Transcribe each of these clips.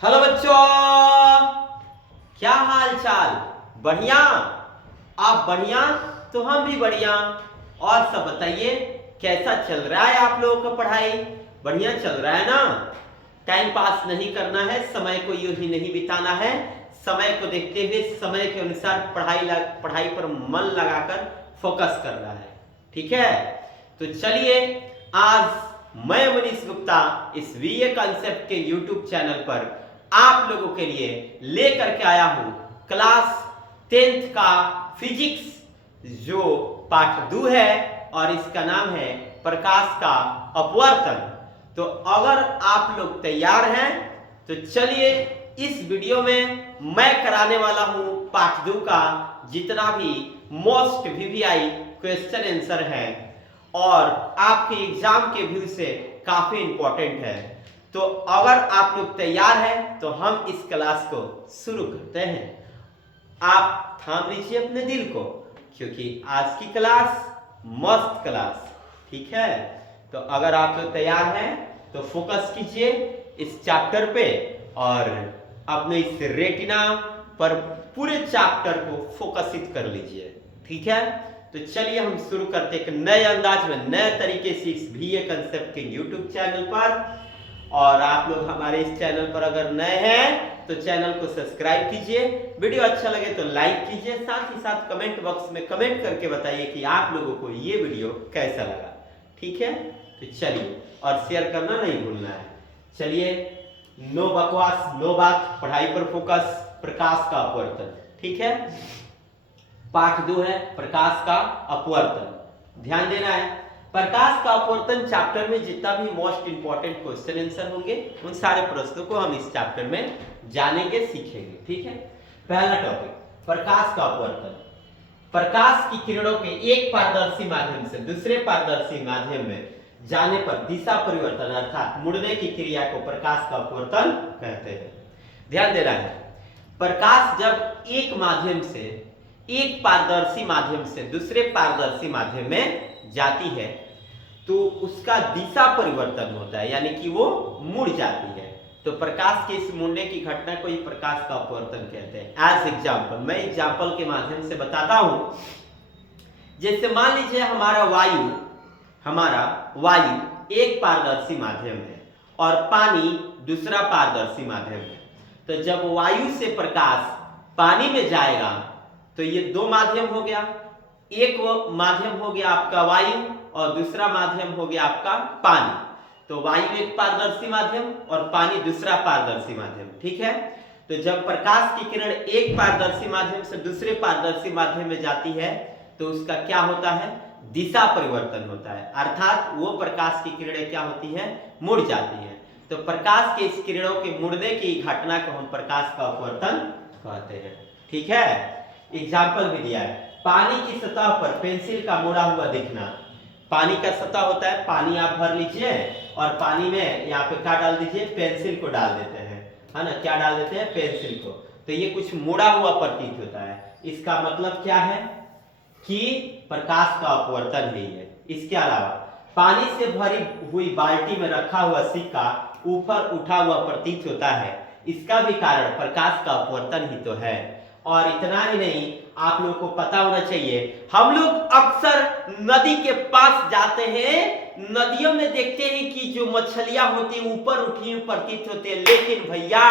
Hello बच्चों, क्या हाल चाल? बढ़िया? आप बढ़िया तो हम भी बढ़िया। और सब बताइए, कैसा चल रहा है आप लोगों का पढ़ाई? बढ़िया चल रहा है ना? टाइम पास नहीं करना है, समय को यूं ही नहीं बिताना है। समय को देखते हुए समय के अनुसार पढ़ाई पर मन लगाकर फोकस करना है। ठीक है, तो चलिए आज मैं मनीष गुप्ता इस वीए कॉन्सेप्ट के यूट्यूब चैनल पर आप लोगों के लिए लेकर के आया हूं क्लास 10th का फिजिक्स जो पाठ 2 है और इसका नाम है प्रकाश का अपवर्तन। तो अगर आप लोग तैयार हैं तो चलिए इस वीडियो में मैं कराने वाला हूं पाठ 2 का जितना भी मोस्ट वीवीआई क्वेश्चन आंसर है और आपके एग्जाम के व्यू से काफी इंपॉर्टेंट है। तो अगर आप लोग तैयार हैं तो हम इस क्लास को शुरू करते हैं। आप थाम लीजिए अपने दिल को, क्योंकि आज की क्लास मस्त क्लास। ठीक है, तो अगर आप लोग तैयार हैं तो फोकस कीजिए इस चैप्टर पे और अपने इस रेटिना पर पूरे चैप्टर को फोकसित कर लीजिए। ठीक है, तो चलिए हम शुरू करते एक नए अंदाज में, नए तरीके से इस वीए कॉन्सेप्ट के यूट्यूब चैनल पर। और आप लोग हमारे इस चैनल पर अगर नए हैं तो चैनल को सब्सक्राइब कीजिए, वीडियो अच्छा लगे तो लाइक कीजिए, साथ ही साथ कमेंट बॉक्स में कमेंट करके बताइए कि आप लोगों को ये वीडियो कैसा लगा। ठीक है, तो चलिए, और शेयर करना नहीं भूलना है। चलिए, नो बकवास, नो बात, पढ़ाई पर फोकस, प्रकाश का अपवर्तन। ठीक है, पाठ 2 है प्रकाश का अपवर्तन। ध्यान देना है, प्रकाश का अपवर्तन चैप्टर में जितना भी मोस्ट इंपॉर्टेंट क्वेश्चन आंसर होंगे उन सारे प्रश्नों को हम इस चैप्टर में जानेंगे, सीखेंगे। ठीक है, पहला टॉपिक प्रकाश का अपवर्तन। प्रकाश की किरणों के एक पारदर्शी माध्यम से दूसरे पारदर्शी माध्यम में जाने पर दिशा परिवर्तन अर्थात मुड़ने की क्रिया को प्रकाश का अपवर्तन कहते हैं। ध्यान देना है, प्रकाश जब एक माध्यम से, एक पारदर्शी माध्यम से दूसरे पारदर्शी माध्यम में जाती है तो उसका दिशा परिवर्तन होता है, यानी कि वो मुड़ जाती है। तो प्रकाश के इस मुड़ने की घटना को ही प्रकाश का अपवर्तन कहते हैं। एज एग्जाम्पल, मैं एग्जाम्पल के माध्यम से बताता हूं। जैसे मान लीजिए हमारा वायु एक पारदर्शी माध्यम है और पानी दूसरा पारदर्शी माध्यम है। तो जब वायु से प्रकाश पानी में जाएगा तो ये दो माध्यम हो गया, एक माध्यम हो गया आपका वायु और दूसरा माध्यम हो गया आपका पानी। तो वायु एक पारदर्शी माध्यम और पानी दूसरा पारदर्शी माध्यम। ठीक है, तो जब प्रकाश की किरण एक पारदर्शी माध्यम से दूसरे पारदर्शी माध्यम में जाती है तो उसका क्या होता है, दिशा परिवर्तन होता है, अर्थात वो प्रकाश की किरणें क्या होती है, मुड़ जाती है। तो प्रकाश के इस किरणों के मुड़ने की घटना को हम प्रकाश का अपवर्तन कहते हैं। ठीक है, एग्जाम्पल भी दिया है, पानी की सतह पर पेंसिल का मुड़ा हुआ दिखना। पानी का सतह होता है, पानी आप भर लीजिए और पानी में यहाँ पे क्या डाल दीजिए, पेंसिल को डाल देते हैं, है ना, क्या डाल देते हैं, पेंसिल को। तो ये कुछ मुड़ा हुआ प्रतीत होता है। इसका मतलब क्या है कि प्रकाश का अपवर्तन ही है। इसके अलावा पानी से भरी हुई बाल्टी में रखा हुआ सिक्का ऊपर उठा हुआ प्रतीत होता है, इसका भी कारण प्रकाश का अपवर्तन ही तो है। और इतना ही नहीं, आप लोगों को पता होना चाहिए, हम लोग अक्सर नदी के पास जाते हैं, नदियों में देखते हैं कि जो मछलियां होती हैं ऊपर उठी हुई प्रतीत होती है, लेकिन भैया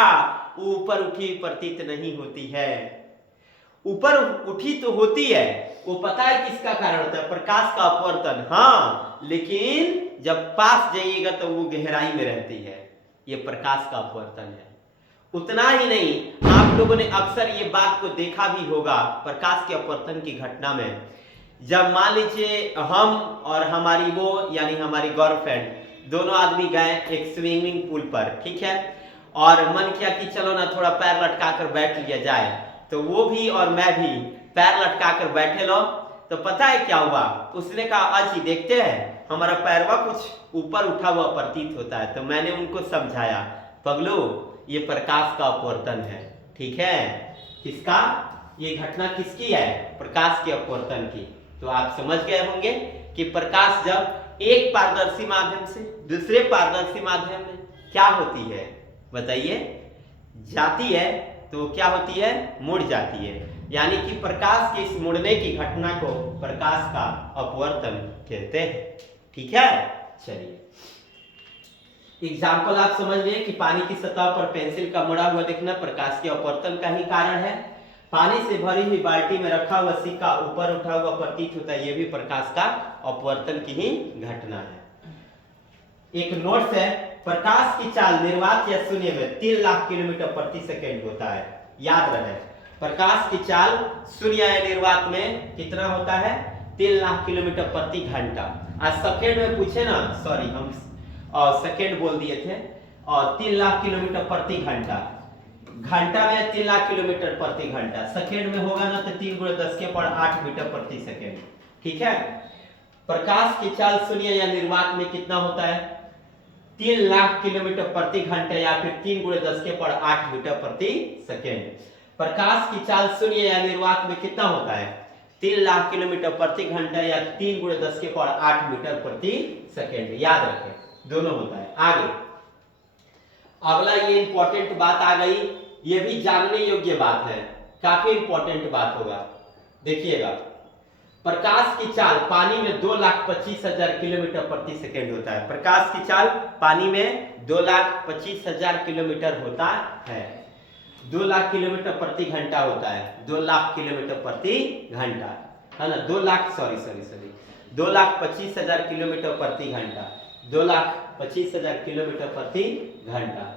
ऊपर उठी प्रतीत नहीं होती है। ऊपर उठी तो होती है, वो पता है किसका कारण होता है, प्रकाश का अपवर्तन। हाँ, लेकिन जब पास जाइएगा तो वो गहराई में रहती है, ये प्रकाश का अपवर्तन है। उतना ही नहीं, आप लोगों ने अक्सर ये बात को देखा भी होगा प्रकाश के अपवर्तन की घटना में, जब मान लीजिए हम और हमारी वो यानी हमारी गर्लफ्रेंड दोनों आदमी गए एक स्विमिंग पूल पर। ठीक है, और मन किया कि चलो ना थोड़ा पैर लटका कर बैठ लिया जाए, तो वो भी और मैं भी पैर लटका कर बैठे लो। तो पता है क्या हुआ, उसने कहा अजी देखते हैं हमारा पैरवा कुछ ऊपर उठा हुआ प्रतीत होता है। तो मैंने उनको समझाया, पगलू ये प्रकाश का अपवर्तन है। ठीक है, किसका, ये घटना किसकी है, प्रकाश के अपवर्तन की। तो आप समझ गए होंगे कि प्रकाश जब एक पारदर्शी माध्यम से दूसरे पारदर्शी माध्यम में क्या होती है, बताइए, जाती है तो क्या होती है, मुड़ जाती है। यानी कि प्रकाश के इस मुड़ने की घटना को प्रकाश का अपवर्तन कहते हैं। ठीक है, चलिए एग्जाम्पल आप समझ लिए कि पानी की सतह पर पेंसिल का मुड़ा हुआ दिखना प्रकाश के अपवर्तन का ही कारण है। पानी से भरी हुई बाल्टी में रखा हुआ सिक्का ऊपर उठा हुआ प्रतीत होता है, यह भी प्रकाश का अपवर्तन की ही घटना है। एक नोट्स है, प्रकाश की चाल निर्वात या शून्य में 3 लाख किलोमीटर प्रति सेकेंड होता है। याद रहे, प्रकाश की चाल शून्य या निर्वात में कितना होता है, 3 लाख किलोमीटर प्रति घंटा। आज सेकेंड में पूछे ना, सॉरी हम सेकेंड बोल दिए थे, और 3 लाख किलोमीटर प्रति घंटा, घंटा में 3 लाख किलोमीटर प्रति घंटा, सेकेंड में होगा ना तो 3 × 10⁸ मीटर प्रति सेकेंड। ठीक है, प्रकाश की चाल शून्य या निर्वात में कितना होता है, 3 लाख किलोमीटर प्रति घंटा या फिर 3 × 10⁸ मीटर प्रति सेकेंड। प्रकाश की चाल शून्य या निर्वात में कितना होता है, 3 लाख किलोमीटर प्रति घंटा या 3 × 10⁸ मीटर प्रति सेकेंड। याद रखें, दोनों होता है। आगे अगला ये इंपॉर्टेंट बात आ गई, ये भी जानने योग्य बात है, काफी इंपॉर्टेंट बात होगा, देखिएगा। प्रकाश की चाल पानी में 2,25,000 किलोमीटर प्रति सेकेंड होता है। प्रकाश की चाल पानी में 2,25,000 किलोमीटर होता है। 2 लाख किलोमीटर प्रति घंटा होता है, 2 लाख किलोमीटर प्रति घंटा है ना, 2,25,000 किलोमीटर प्रति घंटा, 2,25,000 किलोमीटर प्रति घंटा।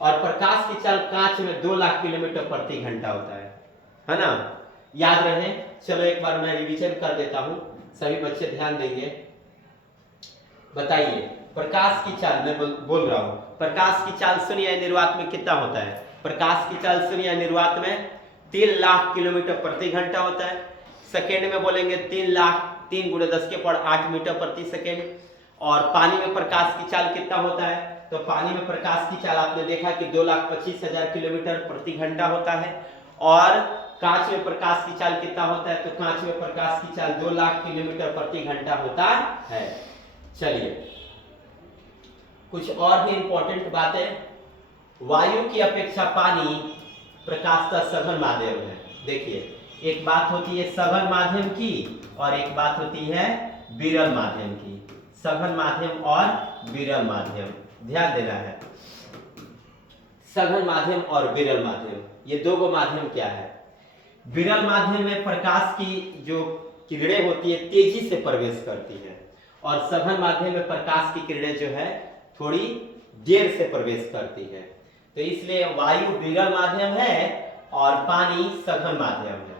और प्रकाश की चाल कांच में 2 लाख किलोमीटर प्रति घंटा होता है ना। याद रहे, चलो एक बार मैं रिवीजन कर देता हूं, सभी बच्चे ध्यान देंगे। बताइए, प्रकाश की चाल मैं बोल रहा हूं, प्रकाश की चाल शून्य या निर्वात में कितना होता है, प्रकाश की चाल शून्य या निर्वात में 3 लाख किलोमीटर प्रति घंटा होता है। सेकेंड में बोलेंगे 3 × 10⁸ मीटर प्रति सेकेंड। और पानी में प्रकाश की चाल कितना होता है, तो पानी में प्रकाश की चाल आपने देखा कि 2,25,000 किलोमीटर प्रति घंटा होता है। और कांच में प्रकाश की चाल कितना होता है, तो कांच में प्रकाश की चाल 2 लाख किलोमीटर प्रति घंटा होता है। चलिए कुछ और भी इंपॉर्टेंट बातें, वायु की अपेक्षा पानी प्रकाश का सघन माध्यम है। देखिए, एक बात होती है सघन माध्यम की और एक बात होती है विरल माध्यम की। सघन माध्यम और विरल माध्यम, ध्यान देना है। सघन माध्यम और विरल माध्यम, ये दो माध्यम क्या है। विरल माध्यम में प्रकाश की जो किरणें होती है तेजी से प्रवेश करती है, और सघन माध्यम में प्रकाश की किरणें जो है थोड़ी देर से प्रवेश करती है। तो इसलिए वायु विरल माध्यम है और पानी सघन माध्यम है।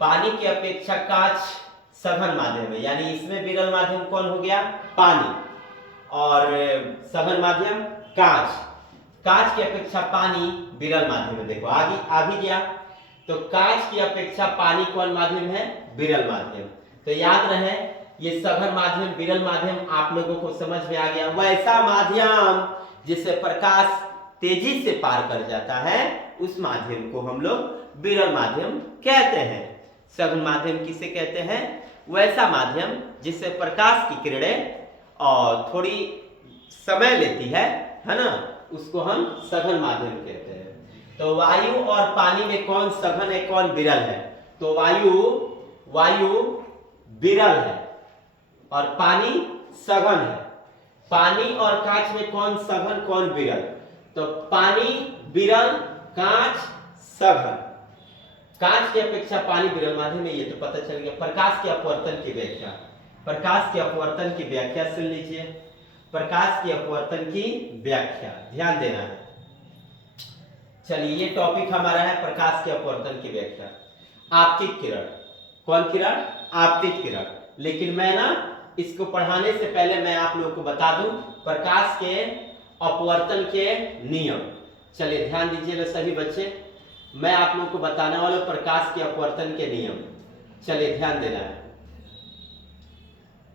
पानी की अपेक्षा कांच सघन माध्यम है, यानी इसमें विरल माध्यम कौन हो गया, पानी, और सघन माध्यम कांच। कांच की अपेक्षा पानी विरल माध्यम है। देखो आगे आगे गया, तो कांच की अपेक्षा पानी कौन माध्यम है, विरल माध्यम। तो याद रहे, ये सघन माध्यम विरल माध्यम आप लोगों को समझ में आ गया। वैसा माध्यम जिससे प्रकाश तेजी से पार कर जाता है, उस माध्यम को हम लोग विरल माध्यम कहते हैं। सघन माध्यम किसे कहते हैं, वैसा माध्यम जिससे प्रकाश की किरणें और थोड़ी समय लेती है ना, उसको हम सघन माध्यम कहते हैं। तो वायु और पानी में कौन सघन है कौन विरल है, तो वायु विरल है और पानी सघन है। पानी और कांच में कौन सघन कौन विरल, तो पानी विरल, कांच सघन। कांच की अपेक्षा पानी विरल माध्यम है, ये तो पता चल गया। प्रकाश के अपवर्तन की व्याख्या, प्रकाश के अपवर्तन की व्याख्या सुन लीजिए। प्रकाश के अपवर्तन की व्याख्या ध्यान देना है। चलिए, ये टॉपिक हमारा है प्रकाश के अपवर्तन की व्याख्या। आपतित किरण, कौन किरण, आपतित किरण। लेकिन मैं ना इसको पढ़ाने से पहले मैं आप लोगों को बता दूं प्रकाश के अपवर्तन के नियम। चलिए ध्यान दीजिए सभी बच्चे, मैं आप लोगों को बताने वाला हूं प्रकाश के अपवर्तन के नियम। चलिए ध्यान देना है,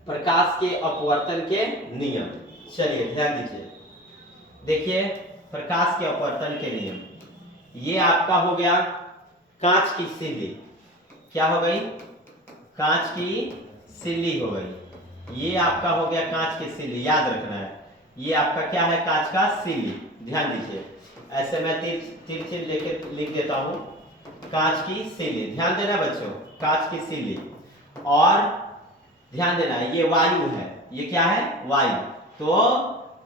प्रकाश के अपवर्तन के नियम। चलिए ध्यान दीजिए, देखिए प्रकाश के अपवर्तन के नियम। ये आपका हो गया कांच की सिल्ली, क्या हो गई, कांच की सिल्ली हो गई। ये आपका हो गया कांच की सिल्ली, याद रखना है। ये आपका क्या है, कांच का सिल्ली, ध्यान दीजिए। ऐसे मैं तीर चिन्ह लेके लिख देता हूं, कांच की सिल्ली। ध्यान देना बच्चों, कांच की सिल्ली। और ध्यान देना ये वायु है, ये क्या है? वायु। तो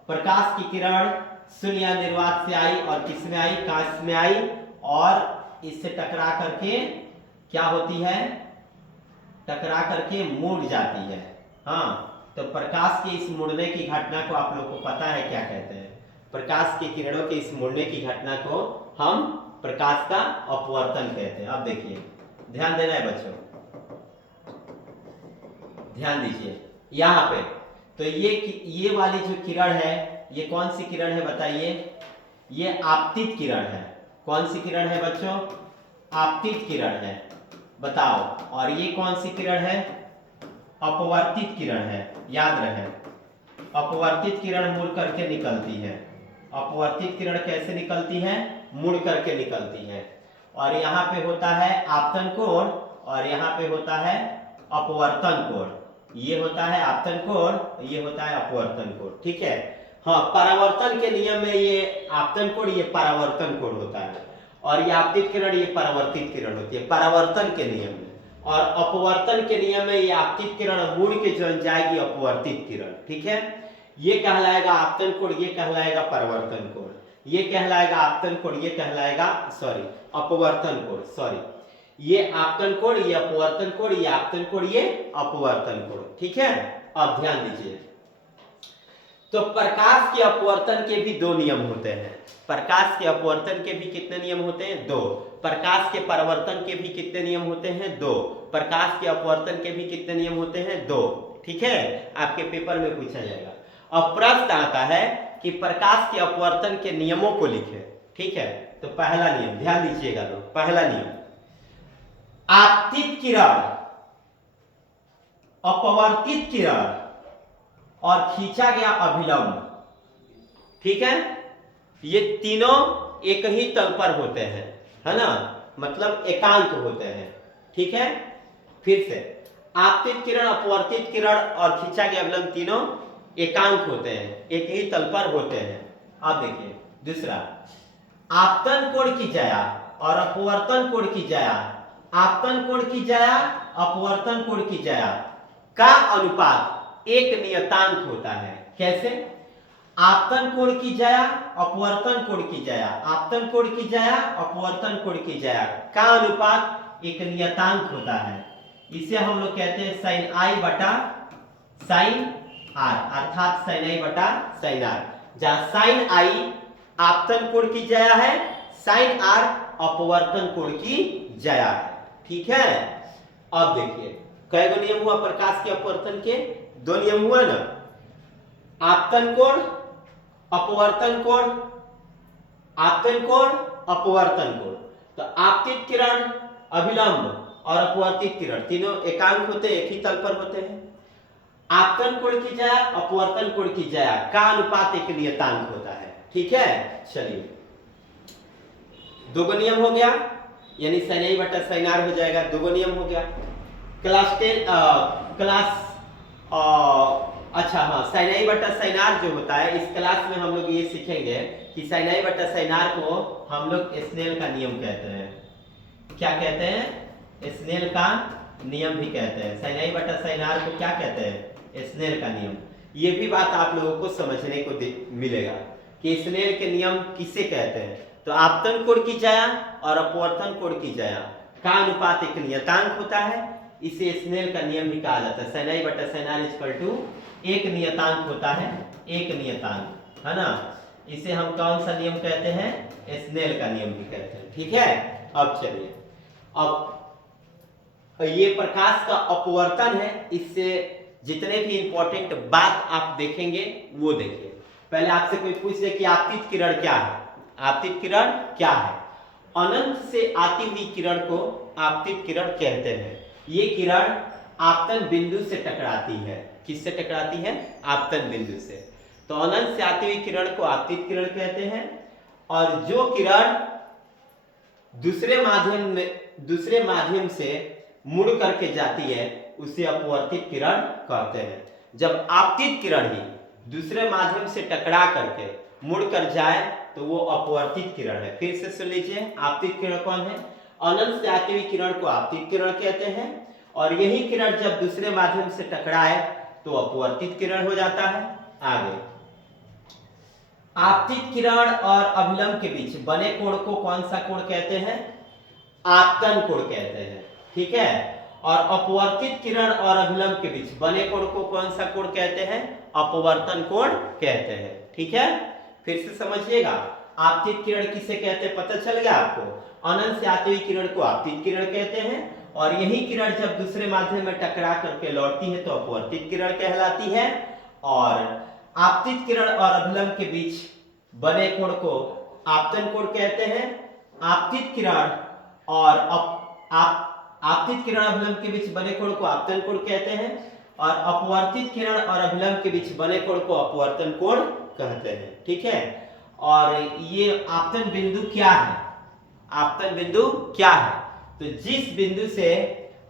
प्रकाश की किरण शून्य या निर्वात से आई और किस में आई? कांच में आई, और इससे टकरा करके क्या होती है? टकरा करके मुड़ जाती है। हाँ, तो प्रकाश के इस मुड़ने की घटना को आप लोग को पता है क्या कहते हैं? प्रकाश की किरणों के इस मुड़ने की घटना को हम प्रकाश का अपवर्तन कहते हैं। अब देखिए, ध्यान देना है बच्चों, ध्यान दीजिए यहाँ पे। तो ये वाली जो किरण है, ये कौन सी किरण है बताइए? ये आपतित किरण है। कौन सी किरण है बच्चों? आपतित किरण है। बताओ। और ये कौन सी किरण है? अपवर्तित किरण है। याद रहे, अपवर्तित किरण मुड़ करके निकलती है। अपवर्तित किरण कैसे निकलती है? मुड़ करके निकलती है। और यहाँ पे होता है आपतन कोण, और यहाँ पे होता है अपवर्तन कोण। ये होता है आपतन कोण, ये होता है अपवर्तन कोण। ठीक है। हाँ, परावर्तन के नियम में ये आपतन कोण, ये परावर्तन कोण होता है, और ये आपतित किरण, ये परावर्तित किरण होती है परावर्तन के नियम में। और अपवर्तन के नियम में ये आपतित किरण मुड़ के जो जाएगी अपवर्तित किरण। ठीक है। ये कहलाएगा आपतन कोण, ये कहलाएगा परावर्तन कोण। ये कहलाएगा आपतन कोण, ये कहलाएगा अपवर्तन कोण। ये आपतन कोण, ये अपवर्तन कोण, ये आपतन कोण, ये अपवर्तन कोण। ठीक है। अब ध्यान दीजिए, तो प्रकाश के अपवर्तन के भी दो नियम होते हैं। प्रकाश के अपवर्तन के भी कितने नियम होते हैं? दो। प्रकाश के परावर्तन के भी कितने नियम होते हैं? दो। प्रकाश के अपवर्तन के भी कितने नियम होते हैं? दो। ठीक है, आपके पेपर में पूछा जाएगा। अब प्रश्न आता है कि प्रकाश के अपवर्तन के नियमों को लिखें। ठीक है, तो पहला नियम ध्यान दीजिएगा लोग। पहला नियम, आपतित किरण, अपवर्तित किरण और खींचा गया अभिलंब, ठीक है, ये तीनों एक ही तल पर होते हैं, है ना, मतलब एकांक होते हैं। ठीक है। फिर से, आपतित किरण, अपवर्तित किरण और खींचा गया अभिलंब तीनों एकांक होते हैं, एक ही तल पर होते हैं। अब देखिए दूसरा, आपतन कोण की ज्या और अपवर्तन कोण की ज्या, आपतन कोण की ज्या, अपवर्तन कोण की ज्या का अनुपात एक नियतांक होता है। कैसे? आपतन कोण की ज्या, अपवर्तन कोण की ज्या, आपतन कोण की ज्या, अपवर्तन कोण की ज्या का अनुपात एक नियतांक होता है। इसे हम लोग कहते हैं sin i बटा sin r, अर्थात sin i बटा sin r, जहां sin i आपतन कोण की ज्या है, sin r अपवर्तन कोण की ज्या है। ठीक है। अब देखिए कई गो नियम हुआ प्रकाश के अपवर्तन के? दो नियम हुआ ना, आपतन कोण, अपवर्तन कोण, आपतन कोण, अपवर्तन कोण। तो आपतित किरण, अभिलंब और अपवर्तित किरण तीनों एकांक होते हैं, एक ही तल पर होते हैं। आपतन कोण की ज्या, अपवर्तन कोण की ज्या का अनुपात एक नियतांक होता है। ठीक है। चलिए, दो नियम हो गया, यानी sin i बटा sin r हो जाएगा। दो नियम हो गया। क्लास 10 अच्छा हाँ, sin i बटा sin r जो होता है, इस क्लास में हम लोग ये सीखेंगे कि sin i बटा sin r को हम लोग स्नेल का नियम कहते हैं। क्या कहते हैं? स्नेल का नियम भी कहते हैं। sin i बटा sin r को क्या कहते हैं? स्नेल का नियम। ये भी बात आप लोगों को समझने को मिलेगा कि स्नेल के नियम किसे कहते हैं। तो आपतन कोण की ज्या और अपवर्तन कोण की ज्या का अनुपात एक नियतांक होता है, इसे स्नेल का नियम भी कहा जाता है। sin i बटा sin r इक्वल टू एक नियतांक होता है, एक नियतांक, है ना। इसे हम कौन सा नियम कहते हैं? स्नेल का नियम भी कहते हैं। ठीक है। अब चलिए, अब ये प्रकाश का अपवर्तन है, इससे जितने भी इंपॉर्टेंट बात आप देखेंगे वो देखिए। पहले आपसे कोई पूछ दे कि आपतित किरण क्या है? आपतित किरण क्या है? अनंत से आती हुई किरण को आपतित किरण कहते हैं। ये किरण आपतन बिंदु से टकराती है। किससे टकराती है? आपतन बिंदु से। तो अनंत से आती हुई किरण को आपतित किरण कहते हैं, और जो किरण दूसरे माध्यम से मुड़ करके जाती है उसे अपवर्तित किरण कहते हैं। जब आपतित किरण ही दूसरे माध्यम से टकरा करके मुड़ कर जाए तो वो अपवर्तित किरण है। फिर से सुन लीजिए, आपतित किरण कौन है? अनंत से आती हुई किरण को आपतित किरण कहते हैं, और यही किरण जब दूसरे माध्यम से टकराए तो अपवर्तित किरण हो जाता है। आगे, आपतित किरण और अभिलंब के बीच बने कोण को कौन सा कोण कहते हैं? आपतन कोण कहते हैं, ठीक है। और अपवर्तित किरण और अभिलंब के बीच बने कोण को कौन सा कोण कहते हैं? अपवर्तन कोण कहते हैं, ठीक है। फिर से समझिएगा, आपतित किरण किसे कहते हैं पता चल गया आपको? अनंत से आती हुई किरण को आपतित किरण कहते हैं, और यही किरण जब दूसरे माध्यम में टकरा करके लौटती है तो अपवर्तित किरण कहलाती है। और आपतित किरण और अभिलंब के बीच बने कोण को आपतन कोण कहते हैं। आपतित किरण और आपतित किरण अभिलंब के बीच बने कोण को आपतन कोण कहते हैं, और अपवर्तित किरण और अभिलंब के बीच बने कोण को अपवर्तन कोण कहते हैं, ठीक है। और ये आपतन बिंदु क्या है? आपतन बिंदु क्या है? तो जिस बिंदु से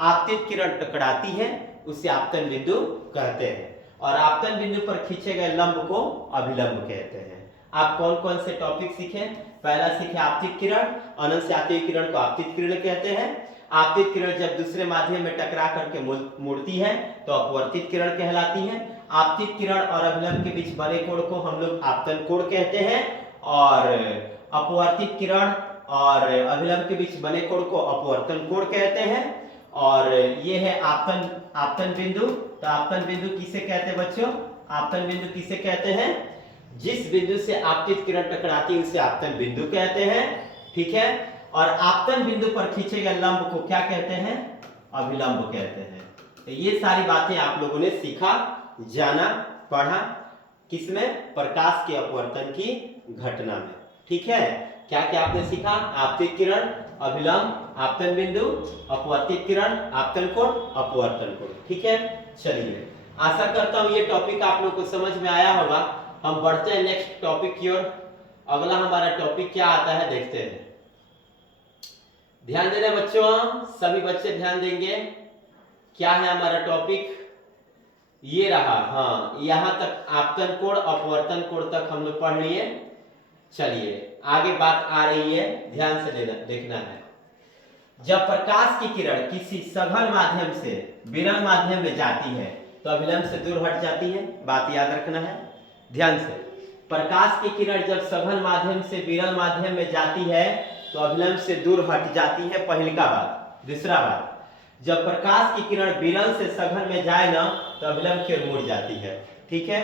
आपतित किरण टकराती है उसे आपतन बिंदु कहते हैं, और आपतन बिंदु पर खींचे गए लंब को अभिलंब कहते हैं। आप कौन कौन से टॉपिक सीखे? पहला सीखे आपतित किरण, अनंत से आती हुई किरण को आपतित किरण कहते हैं। आपतित किरण जब दूसरे माध्यम में टकरा करके मुड़ती है तो अपवर्तित किरण कहलाती है। आपतित किरण और अभिलंब के बीच बने कोण को हम लोग आपतन कोण कहते हैं, और अपवर्तित किरण और अभिलंब के बीच बने कोण को अपवर्तन कोण कहते हैं। और ये है आपतन बिंदु। तो आपतन बिंदु किसे कहते हैं बच्चों? आपतन बिंदु किसे कहते हैं? जिस बिंदु से आपतित किरण टकराती है उसे आपतन बिंदु कहते हैं, ठीक है। और आपतन बिंदु पर खींचे गए लंब को क्या कहते हैं? अभिलंब कहते हैं। तो ये सारी बातें आप लोगों ने सीखा, जाना, पढ़ा, किसमें? प्रकाश के अपवर्तन की घटना में, ठीक है। क्या क्या आपने सीखा? आपतित किरण, अभिलंब, आपतन बिंदु, अपवर्तित किरण, आपतन कोण, अपवर्तन कोण, ठीक है। चलिए, आशा करता हूं ये टॉपिक आप लोगों को समझ में आया होगा। हम बढ़ते हैं नेक्स्ट टॉपिक की ओर। अगला हमारा टॉपिक क्या आता है देखते हैं। ध्यान देना बच्चों, सभी बच्चे ध्यान देंगे। क्या है हमारा टॉपिक? ये रहा, हाँ, यहां तक आपतन कोण, अपवर्तन कोण तक हम लोग पढ़ लिए। चलिए, आगे बात आ रही है, ध्यान से देखना है। जब प्रकाश की किरण किसी सघन माध्यम से विरल माध्यम में जाती है तो अभिलंब से दूर हट जाती है। बात याद रखना है ध्यान से। प्रकाश की किरण जब सघन माध्यम से विरल माध्यम में जाती है तो अभिलंब से दूर हट जाती है, पहली का बात। दूसरा बात, जब प्रकाश की किरण विरल से सघन में जाए ना तो अभिलंब की ओर मुड़ जाती है, ठीक है।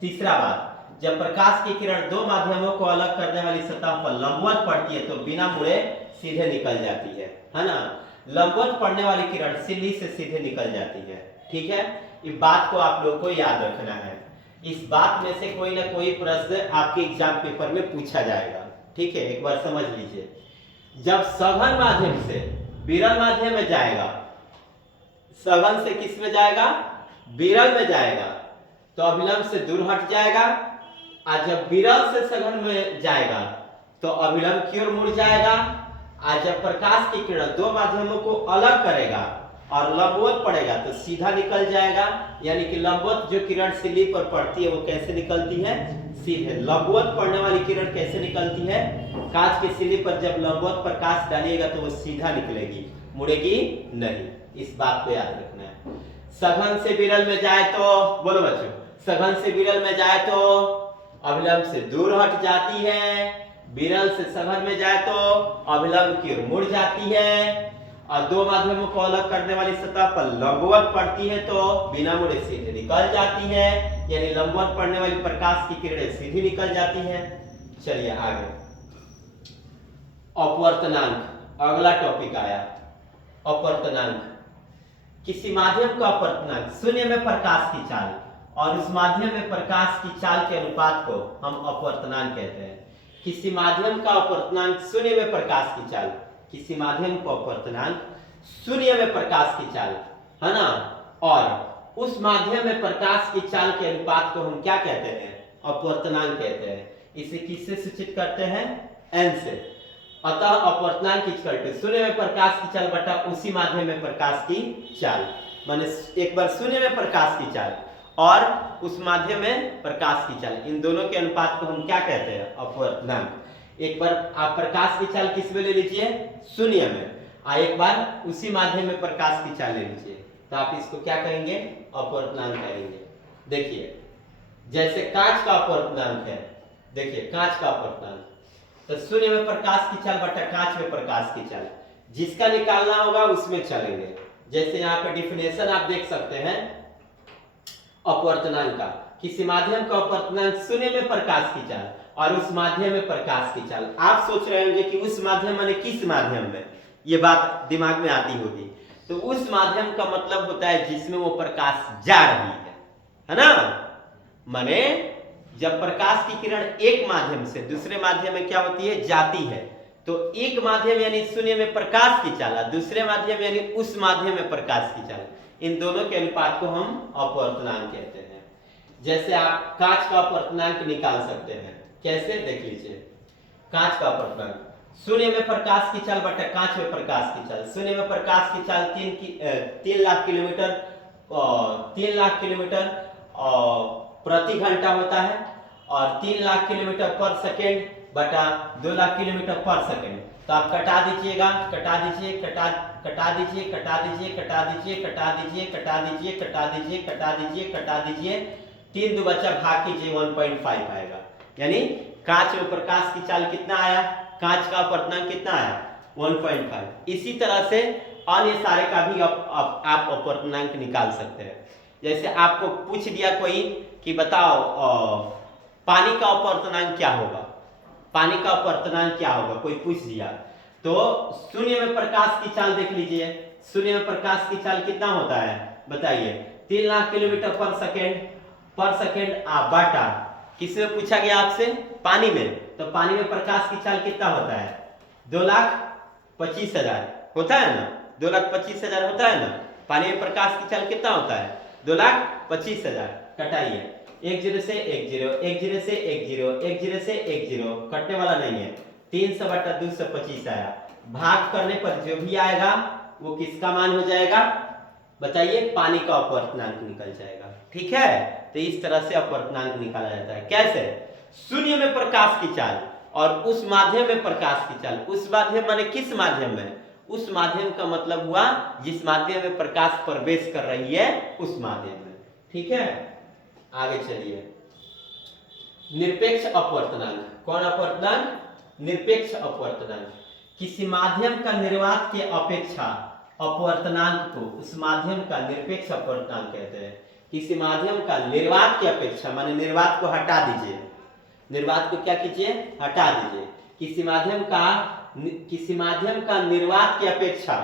तीसरा बात, जब प्रकाश की किरण दो माध्यमों को अलग करने वाली सतह पर लंबवत पड़ती है तो बिना मुड़े सीधे निकल जाती है ना। लंबवत पड़ने वाली किरण सिल्ली से सीधे निकल जाती है, ठीक है। इस बात को आप लोग को याद रखना है। इस बात में से कोई ना कोई प्रश्न आपके एग्जाम पेपर में पूछा जाएगा, ठीक है। एक बार समझ लीजिए, जब सघन माध्यम से विरल माध्यम में जाएगा, सघन से किस में जाएगा? विरल में जाएगा, तो अभिलंब से दूर हट जाएगा। और जब विरल से सघन में जाएगा तो अभिलंब की ओर मुड़ जाएगा। और जब प्रकाश की किरण दो माध्यमों को अलग करेगा और लंबवत पड़ेगा तो सीधा निकल जाएगा। यानी कि लंबवत जो किरण सिल्ली पर पड़ती है वो कैसे निकलती है? सीधे। लंबवत पड़ने वाली किरण कैसे निकलती है? कांच की सिल्ली पर जब लंबवत प्रकाश डालिएगा तो वो सीधा निकलेगी, मुड़ेगी नहीं। इस बात को याद रखना है। सघन से विरल में जाए तो, बोलो बच्चों, सघन से विरल में जाए तो अभिलंब से दूर हट जाती है। विरल से सघन में जाए तो अभिलंब की ओर मुड़ जाती है। और दो माध्यमों को अलग करने वाली सतह पर लंबवत पड़ती है तो बिना मुड़े सीधे निकल जाती है। यानी लंबवत पड़ने वाली प्रकाश की किरणें सीधी निकल जाती हैं। चलिए आगे, अपवर्तनांक, अगला टॉपिक आया अपवर्तनांक। किसी माध्यम का अपवर्तनांक, शून्य में प्रकाश की चाल और उस माध्यम में प्रकाश की चाल के अनुपात को हम अपवर्तनांक कहते हैं। किसी माध्यम का अपवर्तनांक शून्य में प्रकाश की चाल, किसी माध्यम का अपवर्तनांक शून्य में प्रकाश की चाल, है ना। और उस माध्यम में प्रकाश की चाल के अनुपात को हम क्या कहते हैं? अपवर्तनांक कहते हैं। इसे किससे सूचित करते हैं? n से। अतः अपवर्तनांक इक्वल टू शून्य में प्रकाश की चाल बटा उसी माध्यम में प्रकाश की चाल। माने एक बार शून्य में प्रकाश की चाल और उस माध्यम में प्रकाश की चाल, इन दोनों के अनुपात को हम क्या कहते हैं? अपवर्तनांक। एक बार आप प्रकाश की चाल किस में ले लीजिए, शून्य में, और एक बार उसी माध्यम में प्रकाश की चाल ले लीजिए, तो आप इसको क्या कहेंगे, अपवर्तनांक कहेंगे। देखिए जैसे कांच का अपवर्तनांक है, देखिए कांच का अपवर्तनांक, तो शून्य में प्रकाश की चाल बटा कांच में प्रकाश की चाल, जिसका निकालना होगा उसमें चलेंगे। जैसे यहाँ पे डिफिनेशन आप देख सकते हैं अपवर्तनांक का, किसी माध्यम का अपवर्तनांक शून्य में प्रकाश की चाल और उस माध्यम में प्रकाश की चाल। आप सोच रहे होंगे कि उस माध्यम माने किस माध्यम में, ये बात दिमाग में आती होगी। तो उस माध्यम का मतलब होता है जिसमें वो प्रकाश जा रही है ना। माने जब प्रकाश की किरण एक माध्यम से दूसरे माध्यम में क्या होती है, जाती है, तो एक माध्यम यानी शून्य में प्रकाश की चाल, दूसरे माध्यम यानी उस माध्यम में प्रकाश की चाल, इन दोनों के अनुपात को हम अपवर्तनांक कहते हैं। जैसे आप कांच का अपवर्तनांक निकाल सकते हैं, कैसे देख लीजिए। कांच का अपवर्तनांक शून्य में प्रकाश की चाल बटा कांच में प्रकाश की चाल। शून्य में प्रकाश की चाल 3 लाख किलोमीटर 3 लाख किलोमीटर प्रति घंटा होता है, और 3 लाख किलोमीटर पर सेकेंड बटा 2 लाख किलोमीटर पर सेकेंड। तो आप कटा दीजिएगा, कटा दीजिए, कटा दीजिए, कटा दीजिए, कटा दीजिए, कटा दीजिए, कटा दीजिए, कटा दीजिए, कटा दीजिए, कटा दीजिए, 3 2 बच्चा भाग कीजिए, 1.5 आएगा। यानी कांच में प्रकाश की चाल कितना आया, कांच का अपवर्तनांक कितना आया, 1.5। इसी तरह से अन्य सारे का भी आप अपवर्तनांक निकाल सकते हैं। जैसे आपको पूछ दिया कोई कि बताओ पानी का अपवर्तनांक क्या होगा, पानी का अपवर्तनांक क्या होगा, कोई पूछ दिया, तो शून्य में प्रकाश की चाल देख लीजिए। शून्य में प्रकाश की चाल कितना होता है बताइए, 3 लाख किलोमीटर पर सेकेंड बटा, किसमें पूछा गया आपसे, पानी में, तो पानी में प्रकाश की चाल कितना होता है, 2,25,000 होता है ना, 2,25,000 होता है ना। पानी में प्रकाश की चाल कितना होता है, 2,25,000। कटाइए, 1 0 से 1 0, 1 0 से 1 0, 1 0 से 1 0, कटने वाला नहीं है, 300 बटा 225 आया। भाग करने पर जो भी आएगा वो किसका मान हो जाएगा बताइए, पानी का अपवर्तनांक निकल जाएगा। ठीक है, तो इस तरह से अपवर्तनांक निकाला जाता है। कैसे, शून्य में प्रकाश की चाल और उस माध्यम में प्रकाश की चाल। उस माध्यम माने किस माध्यम में, उस माध्यम का मतलब हुआ जिस माध्यम में प्रकाश प्रवेश कर रही है उस माध्यम में। ठीक है, आगे चलिए। निरपेक्ष अपवर्तनांक, कौन अपवर्तनांक, निरपेक्ष अपवर्तनांक। किसी माध्यम का निर्वात के अपेक्षा अपवर्तनांक को उस माध्यम का निरपेक्ष अपवर्तनांक कहते हैं। किसी माध्यम का निर्वात की अपेक्षा, माने निर्वात को हटा दीजिए, निर्वात को क्या कीजिए, हटा दीजिए। किसी माध्यम का निर्वात की अपेक्षा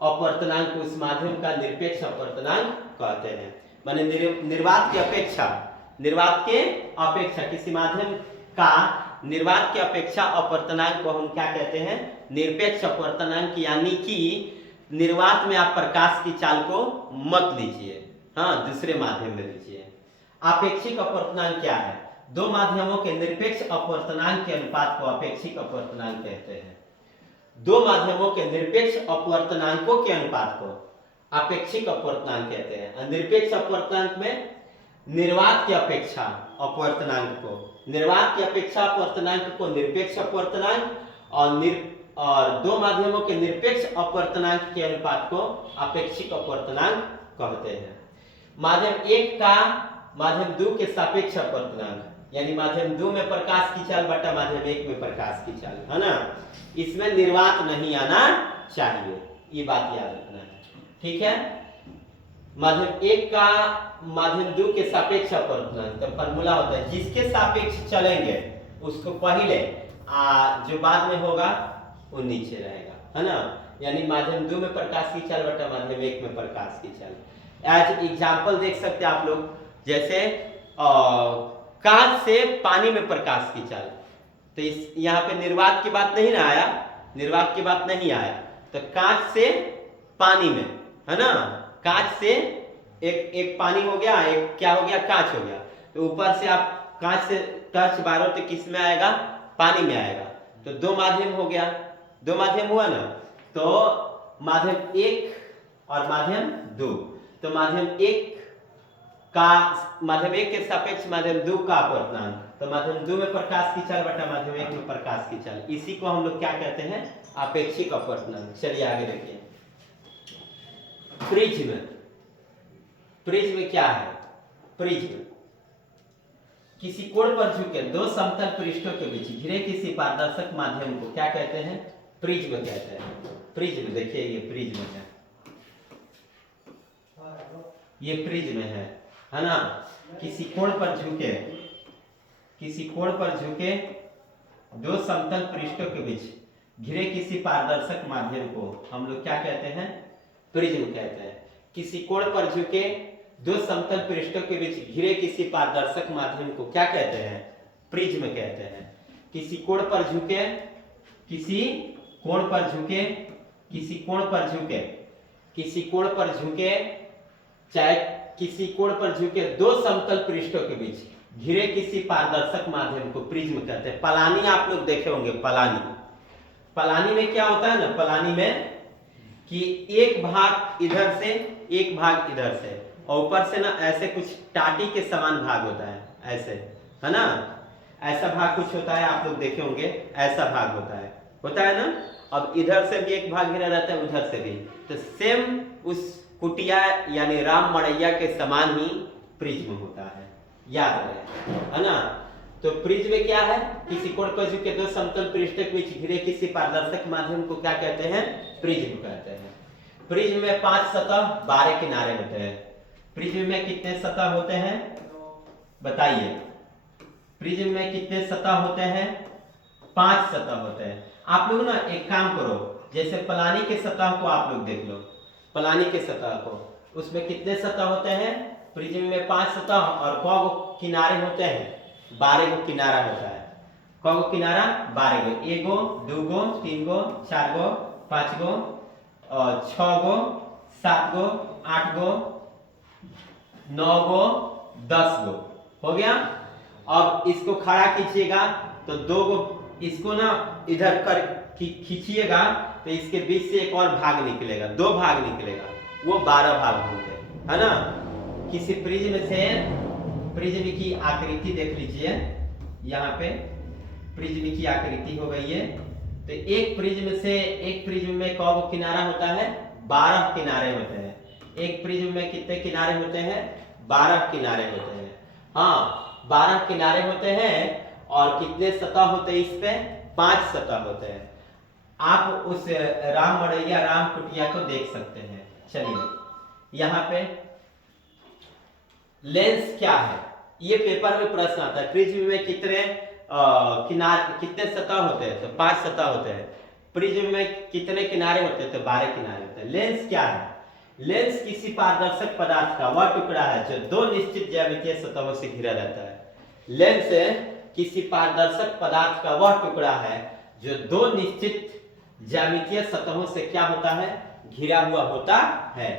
अपवर्तनांक को उस माध्यम का निरपेक्ष अपवर्तनांक कहते हैं। माने निर्वात की अपेक्षा, निर्वात के अपेक्षा, किसी माध्यम का निर्वात की अपेक्षा अपवर्तनांक को हम क्या कहते हैं, निरपेक्ष अपवर्तनांक। यानी कि निर्वात में आप प्रकाश की चाल को मत लीजिए, हाँ, दूसरे माध्यम में लीजिए। आपेक्षिक अपवर्तनांक क्या है, दो माध्यमों के निरपेक्ष अपवर्तनांक के अनुपात को आपेक्षिक अपवर्तनांक कहते हैं। दो माध्यमों के निरपेक्ष अपवर्तनांकों के अनुपात को आपेक्षिक अपवर्तनांक कहते हैं। निरपेक्ष अपवर्तनांक में निर्वात की अपेक्षा अपवर्तनांक को, निर्वात की अपेक्षा अपवर्तनांक को निरपेक्ष अपवर्तनांक और दो माध्यमों के निरपेक्ष अपवर्तनांक के अनुपात को आपेक्षिक अपवर्तनांक कहते हैं। माध्यम 1 का माध्यम 2 के सापेक्ष अपवर्तनांक, यानी माध्यम 2 में प्रकाश की चाल बटा माध्यम 1 में प्रकाश की चाल, है ना। इसमें निर्वात नहीं आना चाहिए, ये बात याद रखना है। ठीक है, माध्यम 1 का माध्यम 2 के सापेक्ष अपवर्तनांक, तो फॉर्मूला होता है जिसके सापेक्ष चलेंगे उसको पहले, जो बाद में होगा वो नीचे रहेगा, है ना। यानी माध्यम 2 में प्रकाश की चाल बटा माध्यम 1 में प्रकाश की चाल। एज एग्जाम्पल देख सकते हैं आप लोग, जैसे कांच से पानी में प्रकाश की चाल, तो इस यहाँ पे निर्वात की बात नहीं ना आया, निर्वात की बात नहीं आया, तो कांच से पानी में, है ना, कांच से एक पानी हो गया, एक क्या हो गया, कांच हो गया। तो ऊपर से आप कांच से टच मारो तो किस में आएगा, पानी में आएगा। तो दो माध्यम हो गया, दो माध्यम हुआ ना, तो माध्यम 1 और माध्यम 2, तो माध्यम 1 के सापेक्ष माध्यम 2 का अपवर्तनांक तो माध्यम 2 में प्रकाश की चाल बटा माध्यम 1 में प्रकाश की चाल, इसी को हम लोग क्या कहते हैं, आपेक्षिक अपवर्तनांक। चलिए आगे देखिए, प्रिज्म। प्रिज्म क्या है? प्रिज्म किसी कोण पर झुके दो समतल पृष्ठों के बीच घिरे किसी पारदर्शक माध्यम को क्या कहते हैं? प्रिज्म कहते हैं। प्रिज्म देखिए, ये प्रिज्म है, ये प्रिज्म है ना। किसी कोण पर झुके, किसी कोण पर झुके दो समतल पृष्ठों के बीच घिरे किसी पारदर्शक माध्यम को हम लोग क्या कहते हैं? प्रिज्म कहते हैं। किसी कोण पर झुके दो समतल पृष्ठों के बीच घिरे किसी पारदर्शक माध्यम को क्या कहते हैं? प्रिज्म कहते हैं। किसी कोण पर झुके, किसी कोण पर झुके, किसी कोण पर झुके, किसी कोण पर झुके, चाहे किसी कोण पर झुके दो समतल पृष्ठों के बीच घिरे किसी पारदर्शक माध्यम को प्रिज्म कहते हैं। पलानी आप लोग देखे होंगे, पलानी। पलानी में क्या होता है ना, पलानी में कि एक भाग इधर से एक भाग इधर से और ऊपर से ना ऐसे कुछ टाटी के समान भाग होता है, ऐसे, है ना, ऐसा भाग कुछ होता है, आप लोग देखे होंगे, ऐसा भाग होता है ना। अब इधर से भी एक भाग घिरा रहता है, उधर से भी, तो सेम उस कुटिया यानी राम मड़ैया के समान ही प्रिज्म होता है, याद रहे, है ना। तो प्रिज्म क्या है? किसी कोण पर झुके दो समतल पृष्ठों के बीच घिरे किसी पारदर्शक माध्यम को क्या कहते हैं? प्रिज्म कहते हैं। प्रिज्म में 5 सतह 12 किनारे होते हैं। प्रिज्म में कितने सतह होते हैं बताइए? प्रिज्म में कितने सतह होते हैं? 5 सतह होते हैं। आप लोग ना एक काम करो, जैसे पलानी के सतह को आप लोग देख लो, पलानी के सतह को, उसमें कितने सतह होते हैं? प्रिज्म में 5 सतह और कौ किनारे होते हैं? 12 गो किनारा होता है। कौ किनारा? 12 गो, 1 गो, 2 गो, 3 गो, 4 गो, 5 गो, 6 गो, 7 गो, 8 गो, 9 गो, 10 गो, हो गया। अब इसको खड़ा कीजिएगा तो 2 गो, इसको ना इधर कर खींचिएगा तो इसके बीच से एक और भाग निकलेगा, 2 भाग निकलेगा, वो 12 भाग होंगे, है ना। किसी प्रिज्म से, प्रिज्म की आकृति देख लीजिए, यहाँ पे प्रिज्म की आकृति हो गई है। तो एक प्रिज्म से, एक प्रिज्म में कौ किनारा होता है? 12 किनारे होते हैं। एक प्रिज्म में कितने किनारे होते हैं? 12 किनारे होते हैं। हाँ, 12 किनारे होते हैं। और कितने सतह होते हैं? इस पे 5 सतह होते हैं। आप उस राम मड़ैया, राम कुटिया को देख सकते हैं। चलिए, यहाँ पे लेंस क्या है, ये पेपर में प्रश्न आता है। प्रिज्म में कितने कितने सतह होते हैं? तो 5 सतह होते हैं। प्रिज्म में कितने किनारे होते हैं? तो 12 किनारे होते हैं। लेंस क्या है? लेंस किसी पारदर्शक पदार्थ का वह टुकड़ा है जो 2 निश्चित ज्यामितीय सतहों से घिरा रहता है। लेंस किसी पारदर्शक पदार्थ का वह टुकड़ा है जो 2 निश्चित ज्यामितीय सतहों से क्या होता है? घिरा हुआ होता है।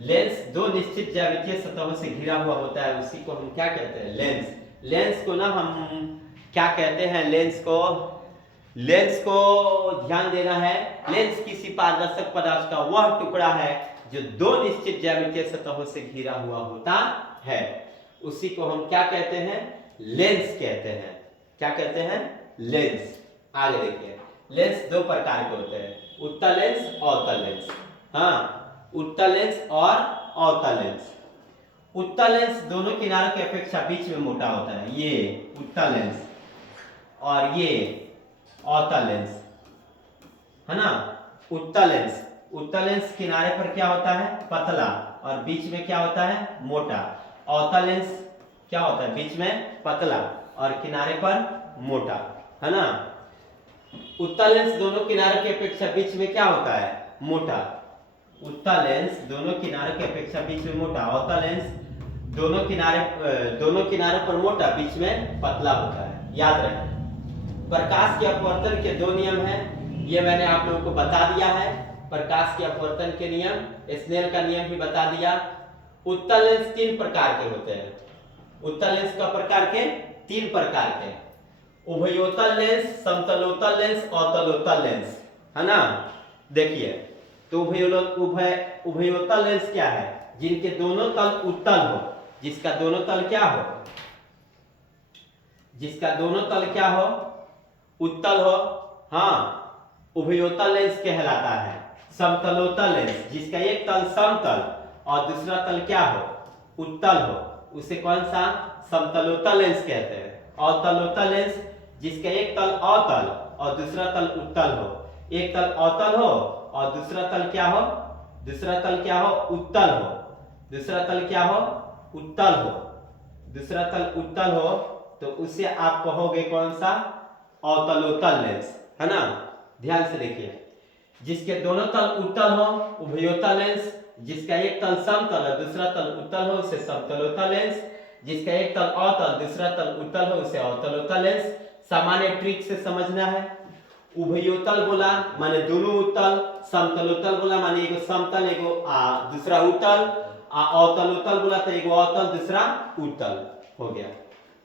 लेंस 2 निश्चित ज्यामितीय सतहों से घिरा हुआ होता है, उसी को हम क्या कहते हैं? लेंस। लेंस को ना हम क्या कहते हैं? लेंस को ध्यान देना है। लेंस किसी पारदर्शक पदार्थ का वह टुकड़ा है जो 2 निश्चित ज्यामितीय सतहों से घिरा हुआ होता है, उसी को हम क्या कहते हैं? लेंस कहते हैं। क्या कहते हैं? लेंस। आगे देखिए, लेंस 2 प्रकार के होते हैं, उत्तल लेंस, अवतल लेंस। हाँ, उत्तल लेंस और अवतल लेंस। उत्तल लेंस दोनों किनारों की अपेक्षा बीच में मोटा होता है, ये उत्तल लेंस, और ये अवतल लेंस, है ना। उत्तल लेंस, उत्तल लेंस किनारे पर क्या होता है? पतला, और बीच में क्या होता है? मोटा। अवतल लेंस क्या होता है? बीच में पतला और किनारे पर मोटा, है ना। उत्तल लेंस दोनों किनारों की अपेक्षा बीच में क्या होता है? मोटा। उत्तल लेंस दोनों किनारों की अपेक्षा बीच में मोटा। अवतल लेंस दोनों किनारों पर मोटा, बीच में पतला होता है, याद रहे। प्रकाश के अपवर्तन के 2 नियम हैं, ये मैंने आप लोगों को बता दिया है। प्रकाश के अपवर्तन के नियम, स्नेल का नियम भी बता दिया। उत्तल लेंस 3 प्रकार के होते हैं। उत्तल लेंस का प्रकार के 3 प्रकार के, उभयोतल लेंस, समतलोतल लेंस, अवतलोतल लेंस, है ना। देखिए, तो उभयोतल लेंस क्या है? जिनके दोनों तल उत्तल हो, जिसका दोनों तल क्या हो? जिसका दोनों तल क्या हो, उत्तल हो। हाँ, उभयोतल लेंस कहलाता है। समतलोत्तल लेंस, जिसका एक तल समतल और दूसरा तल क्या हो, उत्तल हो, उसे कौन सा, समतलोत्तल लेंस कहते हैं। अवतलोत्तल लेंस, जिसका एक तल अवतल और दूसरा तल उत्तल हो। एक तल अवतल हो और दूसरा तल क्या हो, दूसरा तल क्या हो, उत्तल हो। दूसरा तल क्या हो, उत्तल हो। दूसरा तल उत्तल हो तो उसे आप कहोगे कौन सा, अवतलोत्तल लेंस, है ना। ध्यान से देखिए, जिसके दोनों तल उत्तल हो उभयोतल लेंस, जिसका एक तल समतल और दूसरा तल उत्तल हो उसे समतलोत्तल लेंस, जिसका एक तल अवतल दूसरा तल उत्तल हो उसे अवतलोत्तल लेंस। सामान्य ट्रिक से समझना है। उभयोतल बोला माने दोनों उत्तल, समतलोत्तल बोला माने एगो समतल एगो दूसरा उत्तल, अवतलोत्तल बोला तो एगो अवतल दूसरा उत्तल हो गया।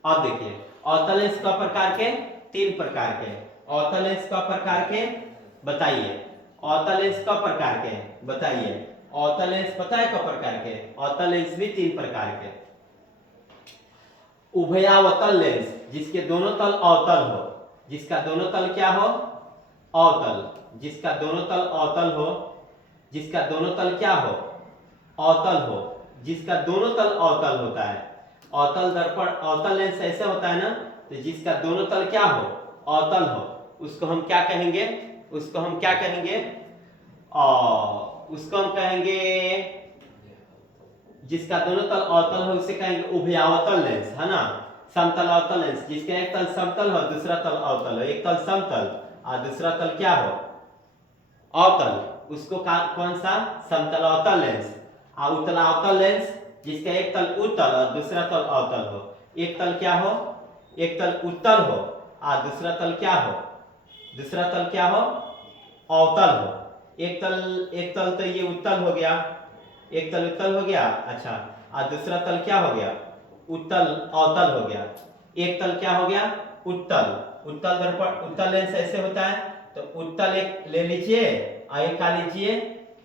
अब देखिए, अवतल लेंस का प्रकार के, 3 प्रकार के। अवतल लेंस का प्रकार के बताइए, अवतल लेंस का प्रकार के बताइए। अवतल लेंस पता है का प्रकार के, अवतल लेंस भी 3 प्रकार के। उभयावतल लेंस, जिसके दोनों तल अवतल हो, जिसका दोनों तल क्या हो, अवतल, जिसका दोनों तल अवतल हो, जिसका दोनों तल क्या हो, अवतल हो, जिसका दोनों तल अवतल होता है। अवतल दर्पण, अवतल लेंस ऐसे होता है ना, तो जिसका दोनों तल क्या हो, अवतल हो, उसको हम क्या कहेंगे, उसको हम क्या कहेंगे, उसको हम कहेंगे, जिसका दोनों तल अवतल हो उसे कहेंगे उभयावतल लेंस, है ना। समतल अवतल लेंस, जिसका एक तल समतल हो दूसरा तल अवतल हो, एक तल समतल और दूसरा तल क्या हो, अवतल, उसको कौन सा, समतल अवतल लेंस। और उत्तलावतल लेंस, जिसका एक तल उत्तल और दूसरा तल अवतल हो। एक तल क्या हो, एक तल उत्तल हो और दूसरा तल क्या हो, दूसरा तल क्या हो, अवतल हो। एक तल तो ये उत्तल हो गया, एक तल उत्तल हो गया, अच्छा, और दूसरा तल क्या हो गया, उत्तल अवतल हो गया। एक तल क्या हो गया, उत्तल। उत्तल दर्पण, उत्तल लेंस ऐसे होता है, तो उत्तल एक ले लीजिए और एक का लीजिए,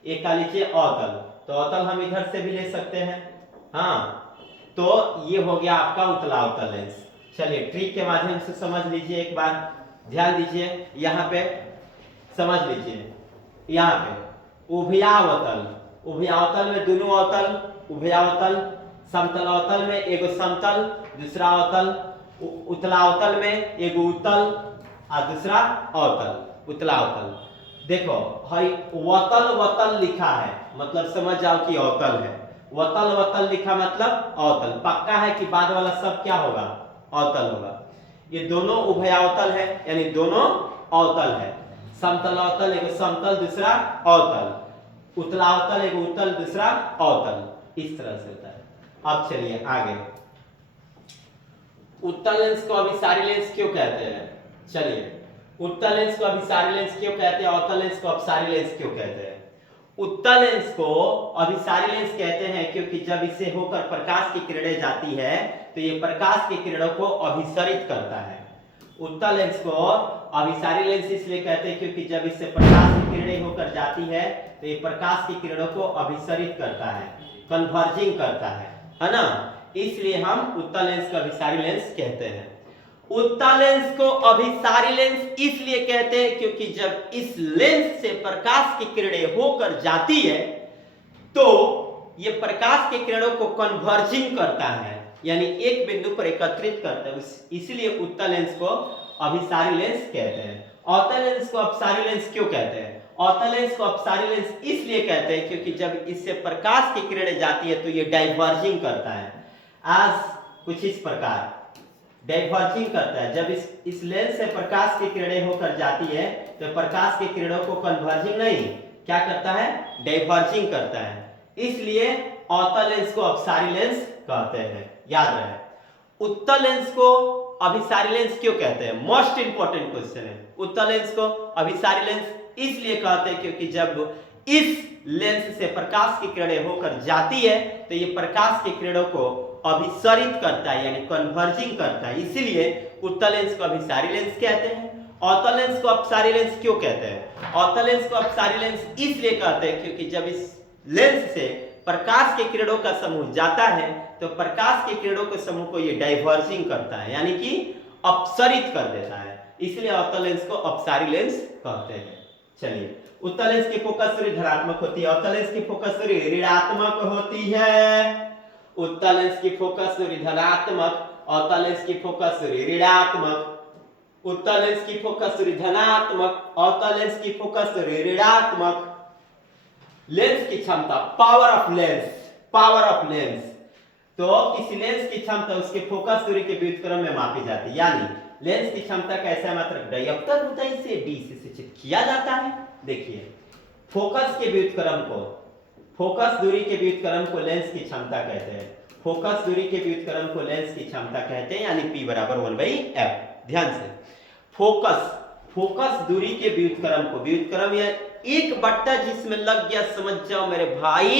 एक का लीजिए अवतल, तो अवतल हम इधर से भी ले सकते हैं। हाँ, तो ये हो गया आपका उत्तलावतल लेंस। चलिए ट्रिक के माध्यम से समझ लीजिए, एक बार ध्यान दीजिए, यहाँ पे समझ लीजिए। यहाँ पे उभयावतल, उभयावतल में दोनों अवतल, उभयावतल। समतल अवतल में एगो समतल दूसरा अवतल, उत्तलावतल में एगो उत्तल और दूसरा अवतल, उत्तलावतल। देखो हई वतल वतल लिखा है, मतलब समझ जाओ कि अवतल है। वतल वतल लिखा मतलब अवतल, पक्का है कि बाद वाला सब क्या होगा, अवतल होगा। ये दोनों उभयावतल है, यानी दोनों अवतल है। समतल अवतल एगो समतल दूसरा अवतल, उत्तलावतल एगो उत्तल दूसरा अवतल, इस तरह से होता है। अब चलिए आगे, उत्तल लेंस को अभिसारी लेंस क्यों कहते हैं, चलिए उत्तल लेंस को अभिसारी लेंस क्यों कहते हैं, अवतल लेंस को अपसारी लेंस क्यों कहते हैं। उत्तल लेंस को अभिसारी लेंस कहते हैं क्योंकि जब इसे होकर प्रकाश की किरणें जाती है तो ये प्रकाश की किरणों को अभिसरित करता है। उत्तल लेंस को अभिसारी लेंस इसलिए कहते हैं क्योंकि जब इससे प्रकाश की किरणें होकर जाती है तो ये प्रकाश की किरणों को अभिसरित करता है, कन्वर्जिंग करता है ना। इसलिए हम उत्तल लेंस को अभिसारी लेंस कहते हैं। उत्तल लेंस को अभिसारी लेंस इसलिए कहते हैं क्योंकि जब इस लेंस से प्रकाश की किरणें होकर जाती है तो ये प्रकाश की किरणों को कन्वर्जिंग करता है, यानी एक बिंदु पर एकत्रित करता है, इसलिए उत्तल लेंस को अभिसारी लेंस कहते हैं। अवतल लेंस को अपसारी लेंस क्यों कहते हैं, अवतल लेंस को अपसारी लेंस इसलिए कहते हैं क्योंकि जब इससे प्रकाश की किरणें जाती है तो ये डाइवर्जिंग करता है, आज कुछ इस प्रकार डाइवर्जिंग करता है। जब इस लेंस से प्रकाश की किरणें होकर जाती है तो प्रकाश की किरणों को कन्वर्जिंग नहीं क्या करता है, डाइवर्जिंग करता है, इसलिए अवतल लेंस को अपसारी लेंस कहते हैं। याद रहे। उत्तल लेंस को अभिसारी लेंस क्यों कहते हैं, मोस्ट इंपॉर्टेंट क्वेश्चन है। उत्तल लेंस को अभिसारी लेंस इसलिए कहते हैं क्योंकि जब इस लेंस से प्रकाश की किरणें होकर जाती है तो ये प्रकाश की किरणों को अभिसरित करता है, यानी कन्वर्जिंग करता है, इसीलिए उत्तल लेंस को अभिसारी लेंस कहते हैं। अवतल लेंस को अपसारी लेंस क्यों कहते हैं, अवतल लेंस को अपसारी लेंस इसलिए कहते हैं क्योंकि जब इस लेंस से प्रकाश के किरणों का समूह जाता है तो प्रकाश के किरणों के समूह को ये डाइवर्जिंग करता है, यानी कि अपसरित कर देता है, इसलिए अवतल लेंस को अपसारी लेंस कहते हैं। चलिए, उत्तल लेंस की फोकस दूरी धनात्मक होती है, अवतल लेंस की फोकस दूरी ऋणात्मक होती है। उत्तल लेंस की फोकस दूरी धनात्मक, अवतल लेंस की फोकस दूरी ऋणात्मक। उत्तल लेंस की फोकस दूरी धनात्मक, अवतल लेंस की फोकस दूरी ऋणात्मक। लेंस की क्षमता, power of lens, power of lens, तो किसी लेंस की क्षमता उसके फोकस दूरी के व्युत्क्रम में मापी जाती है। यानी लेंस की क्षमता का ऐसा मात्रक डायप्टर होता है, इसे डी से सूचित किया जाता है। देखिए, फोकस के व्युत्क्रम को, फोकस दूरी के व्युत्क्रम को लेंस की क्षमता कहते हैं, फोकस दूरी के व्युत्क्रम को लेंस की क्षमता कहते हैं, यानी P बराबर 1/f। ध्यान से, फोकस दूरी के व्युत्क्रम को, व्युत्क्रम या एक बट्टा जिसमें लग गया, समझ जाओ मेरे भाई,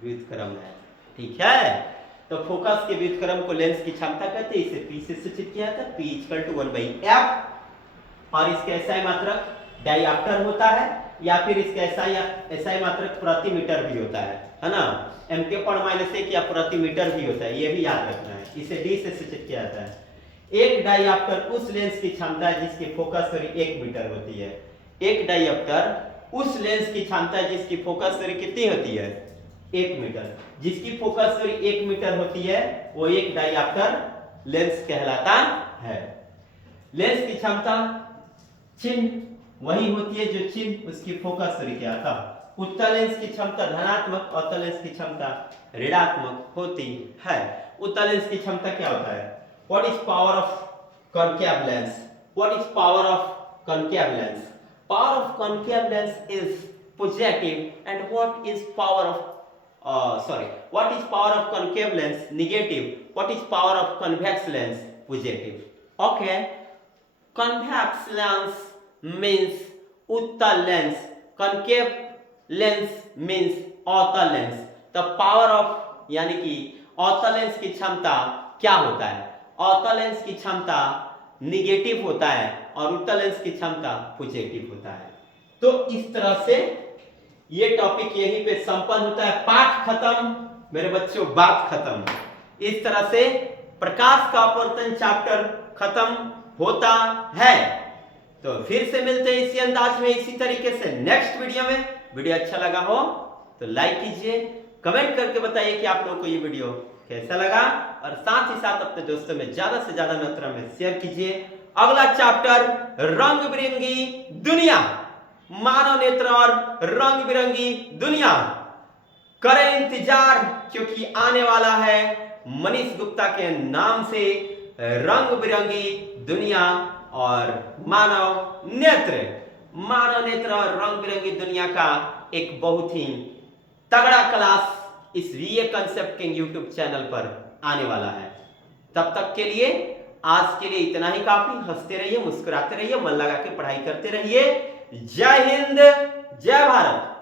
व्युत्क्रम है, ठीक है। तो फोकस के व्युत्क्रम को लेंस की क्षमता कहते हैं, इसे P से सूचित किया था, P = 1/f। और इसका SI मात्रक डायप्टर होता है, या फिर इसका SI मात्रक प्रति मीटर भी होता है ना, m⁻⁻1 या प्रति मीटर भी होता है, ये भी याद रखना है। इसे D से सूचित किया जाता है। एक डायप्टर उस लेंस की क्षमता है जिसकी फोकस दूरी 1 मीटर होती है। एक डायप्टर उस लेंस की क्षमता है जिसकी फोकस दूरी कितनी होती है? 1 मीटर। जिसकी फोकस दूरी 1 मीटर होती है वो एक डायप्टर लेंस कहलाता है। लेंस की क्षमता चिन्ह वही होती है जो चिन्ह उसकी फोकस दूरी क्या था। उत्तल लेंस की क्षमता धनात्मक, अवतल लेंस की क्षमता ऋणात्मक होती है। उत्तल लेंस की क्षमता क्या होता है? What is power of concave lens? What is power of concave lens? Power of concave lens is positive, and what is power of what is power of concave lens? Negative. What is power of convex lens? Positive. Okay. Convex lens means उत्तल lens. Concave lens means अवतल lens. The power of यानी कि अवतल lens की क्षमता क्या होता है? अवतल लेंस की क्षमता निगेटिव होता है और उत्तल लेंस की क्षमता पॉजिटिव होता है। तो इस तरह से ये टॉपिक यहीं पे संपन्न होता है। पाठ खत्म मेरे बच्चों, बात खत्म। इस तरह से प्रकाश का अपवर्तन चैप्टर खत्म होता है। तो फिर से मिलते हैं इसी अंदाज में, इसी तरीके से नेक्स्ट वीडियो में। वीडियो अच्छा लगा हो तो लाइक कीजिए, कमेंट करके बताइए कि आप लोगों को ये वीडियो कैसा लगा, और साथ ही साथ अपने दोस्तों में ज्यादा से ज्यादा मात्रा में शेयर कीजिए। अगला चैप्टर रंग बिरंगी दुनिया, मानव नेत्र और रंग बिरंगी दुनिया। करें इंतजार, क्योंकि आने वाला है मनीष गुप्ता के नाम से रंग बिरंगी दुनिया और मानव नेत्र। मानव नेत्र और रंग बिरंगी दुनिया का एक बहुत ही तगड़ा क्लास इस VA concept king YouTube channel पर आने वाला है। तब तक के लिए आज के लिए इतना ही काफी। हंसते रहिए, मुस्कुराते रहिए, मन लगा के पढ़ाई करते रहिए। जय हिंद, जय भारत।